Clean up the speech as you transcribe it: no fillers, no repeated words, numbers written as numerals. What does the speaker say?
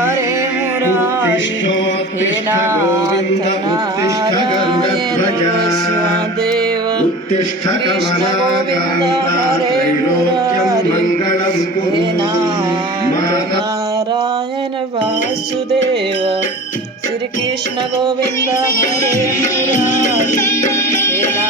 हरे Murari हे नाथ Narayan Vasudev Krishna Govind हरे Murari हे नाथ Narayan Vasudev Shri Krishna Govind हरे Murari हे